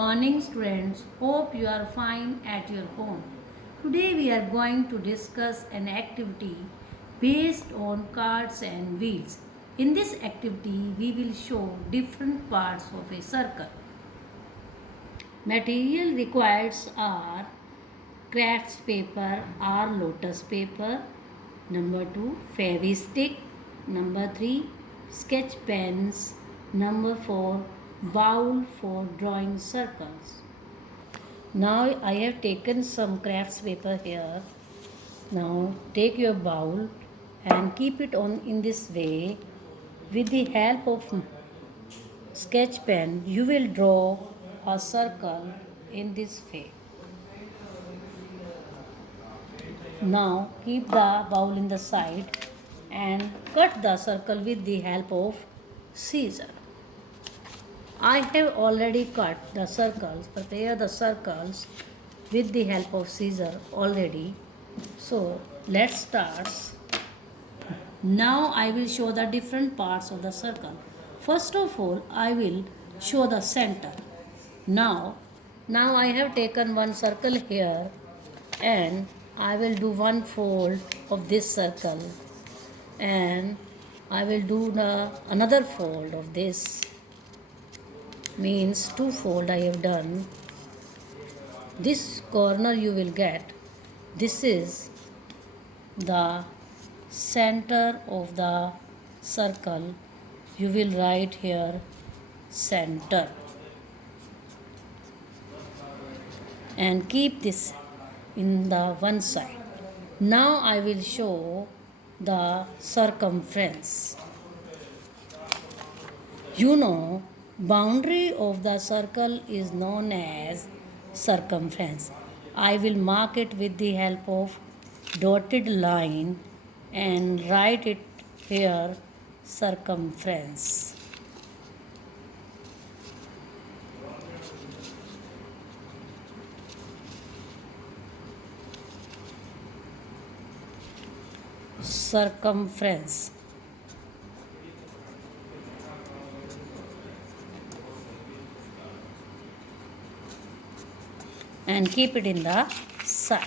morning, students. Hope you are fine at your home. Today we are going to discuss an activity based on cards and wheels. In this activity, we will show different parts of a circle. Material required are crafts paper or lotus paper. Number 2, fairy stick. Number 3, sketch pens. Number 4, bowl for drawing circles. Now I have taken some crafts paper here. Now take your bowl and keep it on in this way. With the help of sketch pen, you will draw a circle in this way. Now keep the bowl in the side and cut the circle with the help of scissor. I have already cut the circles, prepare the circles with the help of scissor already. So let's start. Now I will show the different parts of the circle. First of all, I will show the center. Now I have taken one circle here and I will do one fold of this circle and I will do another fold of this, means two fold I have done. This corner you will get, this is the center of the circle. You will write here center and keep this in the one side. Now I will show the circumference. You know, boundary of the circle is known as circumference. I will mark it with the help of dotted line and write it here circumference. Circumference. And keep it in the side.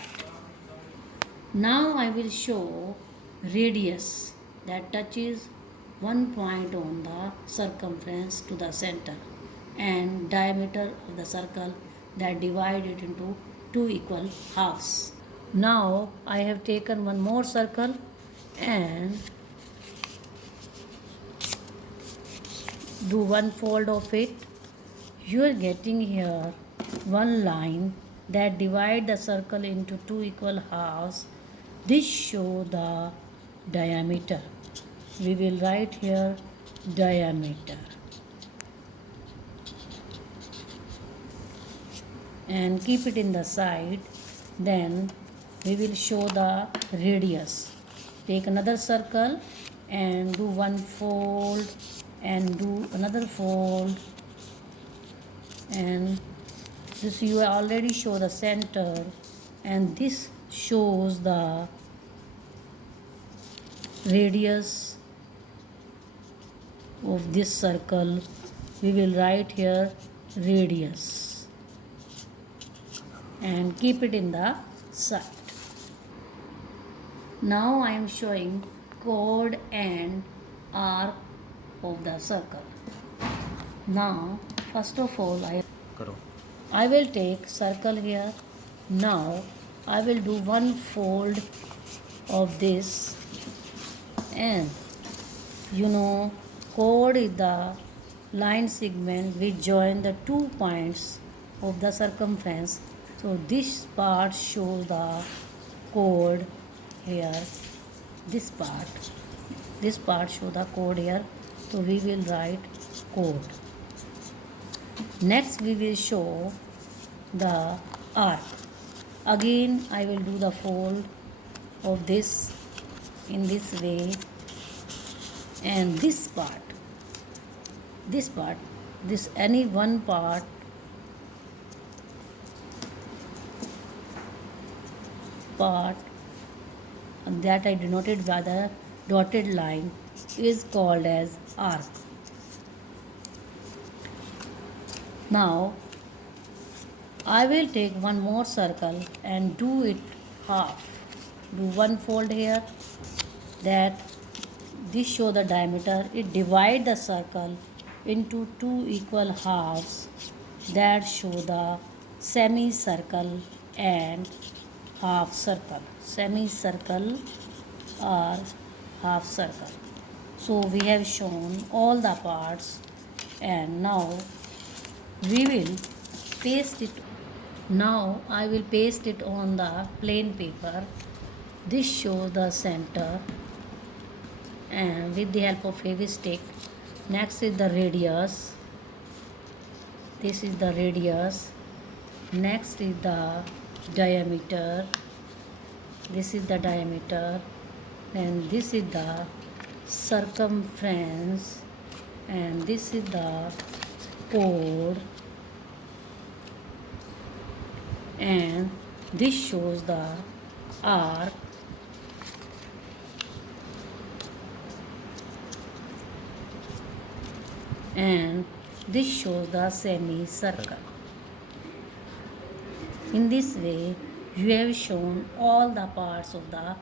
Now I will show radius that touches one point on the circumference to the center and diameter of the circle that divide it into two equal halves. Now I have taken one more circle and do one fold of it. You are getting here one line that divide the circle into two equal halves. This show the diameter. We will write here diameter and keep it in the side. Then we will show the radius. Take another circle and do one fold and do another fold, and this you already show the center, and this shows the radius of this circle. We will write here radius and keep it in the side. Now I am showing chord and arc of the circle. Now first of all I will take circle here. Now I will do one fold of this, and you know, chord is the line segment which join the 2 points of the circumference. So this part shows the chord here. This part show the chord here. So we will write chord. Next we will show the arc. Again I will do the fold of this in this way, and this any one part that I denoted by the dotted line is called as arc. Now I will take one more circle and do it half. Do one fold here, that this show the diameter. It divide the circle into two equal halves that show the semicircle and half circle. Semicircle or half circle. So we have shown all the parts, and now we will paste it. Now I will paste it on the plain paper. This shows the center, and with the help of heavy stick. Next is the radius. This is the radius. Next is the diameter. This is the diameter, and this is the circumference, and this is the chord, and this shows the arc, and this shows the semicircle. In this way, you have shown all the parts of the